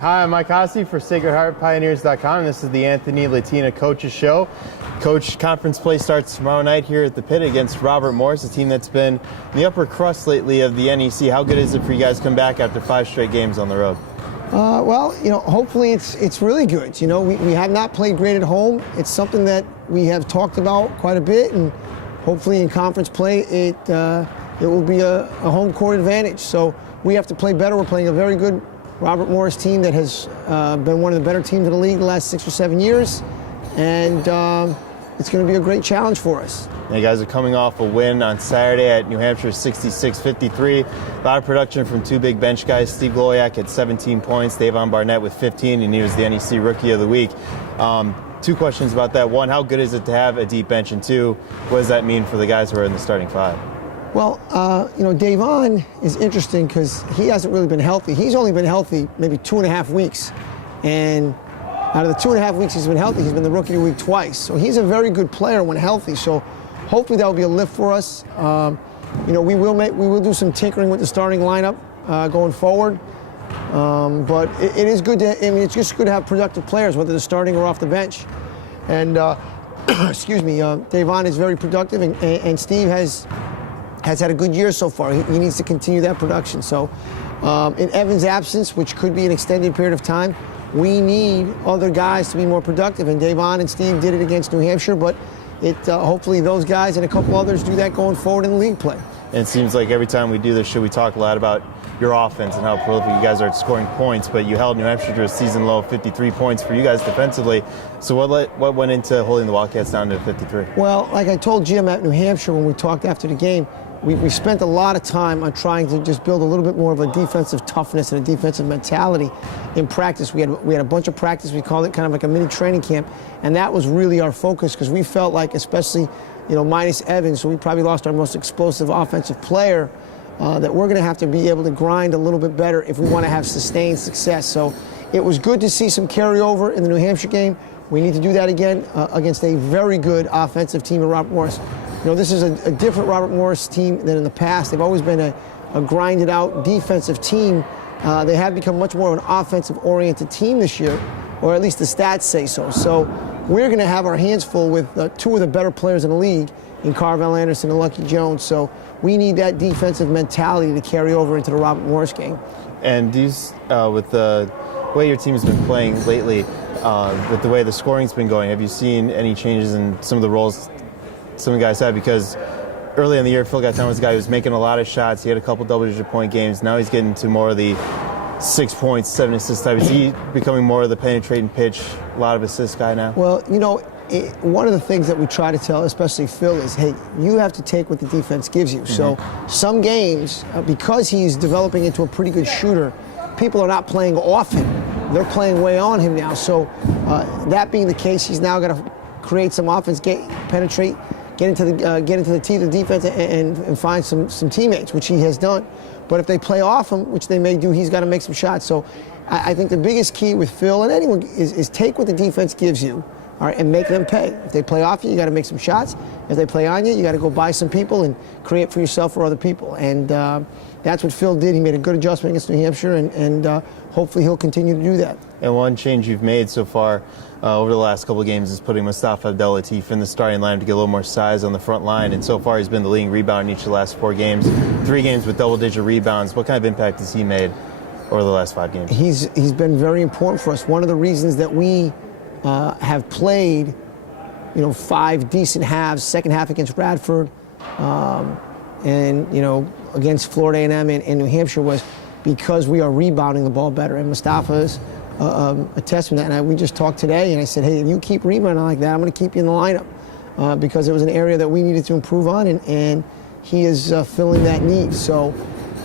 Hi, I'm Mike Haase for SacredHeartPioneers.com, and this is the Anthony Latina Coaches Show. Coach, conference play starts tomorrow night here at the Pit against Robert Morris, a team that's been in the upper crust lately of the NEC. How good is it for you guys to come back after 5 straight games on the road? Well, hopefully it's really good. We have not played great at home. It's something that we have talked about quite a bit, and hopefully in conference play it will be a home court advantage. So we have to play better. We're playing a very good Robert Morris team that has been one of the better teams in the league the last 6 or 7 years, and it's going to be a great challenge for us. You guys are coming off a win on Saturday at New Hampshire, 66-53. A lot of production from 2 big bench guys. Steve Gloyak had 17 points, Davon Barnett with 15, and he was the NEC Rookie of the Week. 2 questions about that. 1, how good is it to have a deep bench? And 2, what does that mean for the guys who are in the starting 5? Well, Davon is interesting because he hasn't really been healthy. He's only been healthy maybe 2.5 weeks. And out of the 2.5 weeks he's been healthy, he's been the Rookie of the Week twice. So he's a very good player when healthy. So hopefully that will be a lift for us. We will do some tinkering with the starting lineup going forward. But it is good it's just good to have productive players, whether they're starting or off the bench. And, excuse me, Davon is very productive, and Steve has had a good year so far. He needs to continue that production. So in Evan's absence, which could be an extended period of time, we need other guys to be more productive. And Davon and Steve did it against New Hampshire, but hopefully those guys and a couple others do that going forward in the league play. And it seems like every time we do this show, we talk a lot about your offense and how prolific you guys are at scoring points, but you held New Hampshire to a season low of 53 points for you guys defensively. So what went into holding the Wildcats down to 53? Well, like I told Jim at New Hampshire when we talked after the game, we spent a lot of time on trying to just build a little bit more of a defensive toughness and a defensive mentality in practice. We had a bunch of practice. We called it kind of like a mini training camp, and that was really our focus because we felt like, especially minus Evans, so we probably lost our most explosive offensive player, that we're going to have to be able to grind a little bit better if we want to have sustained success. So it was good to see some carryover in the New Hampshire game. We need to do that again against a very good offensive team in Robert Morris. This is a different Robert Morris team than in the past. They've always been a grinded-out defensive team. They have become much more of an offensive-oriented team this year, or at least the stats say so. So we're going to have our hands full with 2 of the better players in the league, in Carvel Anderson and Lucky Jones. So we need that defensive mentality to carry over into the Robert Morris game. And with the way your team's been playing lately, with the way the scoring's been going, have you seen any changes in some of the roles some of the guys had? Because early in the year, Phil Gaetan was a guy who was making a lot of shots. He had a couple double-digit point games. Now he's getting to more of the 6 points, 7 assists type. Is he becoming more of the penetrating pitch, a lot of assist guy now? Well, one of the things that we try to tell, especially Phil, is, hey, you have to take what the defense gives you. Mm-hmm. So some games, because he's developing into a pretty good shooter, people are not playing off him. They're playing way on him now. So that being the case, he's now got to create some offense, penetrate, get into the teeth of the defense and find some teammates, which he has done. But if they play off him, which they may do, he's got to make some shots. So I think the biggest key with Phil and anyone is take what the defense gives you, all right, and make them pay. If they play off you, you got to make some shots. If they play on you, you got to go buy some people and create for yourself or other people. And that's what Phil did. He made a good adjustment against New Hampshire, and hopefully he'll continue to do that. And one change you've made so far over the last couple of games is putting Mustafa Abdel-Latif in the starting lineup to get a little more size on the front line. And so far he's been the leading rebounder in each of the last 4 games. 3 games with double-digit rebounds. What kind of impact has he made over the last 5 games? He's been very important for us. One of the reasons that we have played, 5 decent halves, second half against Radford, and against Florida A&M and New Hampshire was because we are rebounding the ball better. And Mustafa's a testament to that. And we just talked today, and I said, hey, if you keep rebounding like that, I'm going to keep you in the lineup because it was an area that we needed to improve on, and he is filling that need. So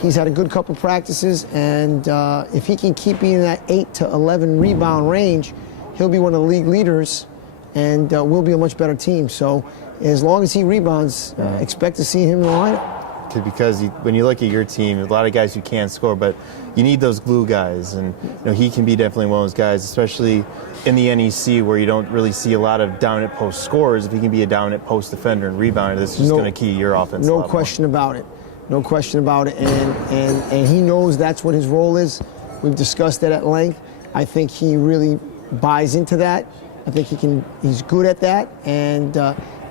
he's had a good couple practices, and if he can keep being in that 8 to 11 rebound range, he'll be one of the league leaders, and we'll be a much better team. So as long as he rebounds, expect to see him in the lineup. Because when you look at your team, a lot of guys who can score, but you need those glue guys, and he can be definitely one of those guys, especially in the NEC where you don't really see a lot of dominant post scorers. If he can be a dominant post defender and rebounder, this is just going to key your offense. No question about it. No question about it. And he knows that's what his role is. We've discussed that at length. I think he really buys into that. I think he's good at that, and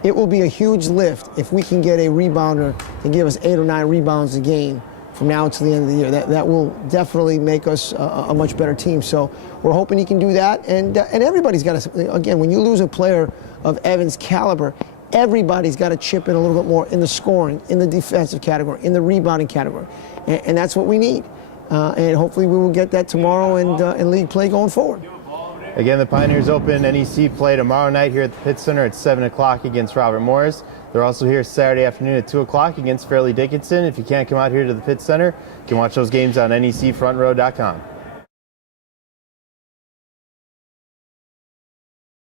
it will be a huge lift if we can get a rebounder to give us 8 or 9 rebounds a game from now until the end of the year. That will definitely make us a much better team. So we're hoping he can do that, and everybody's got to, again, when you lose a player of Evan's caliber, everybody's got to chip in a little bit more in the scoring, in the defensive category, in the rebounding category, and that's what we need. And hopefully we will get that tomorrow in league play going forward. Again, the Pioneers open NEC play tomorrow night here at the Pitt Center at 7 o'clock against Robert Morris. They're also here Saturday afternoon at 2 o'clock against Fairleigh Dickinson. If you can't come out here to the Pitt Center, you can watch those games on necfrontrow.com.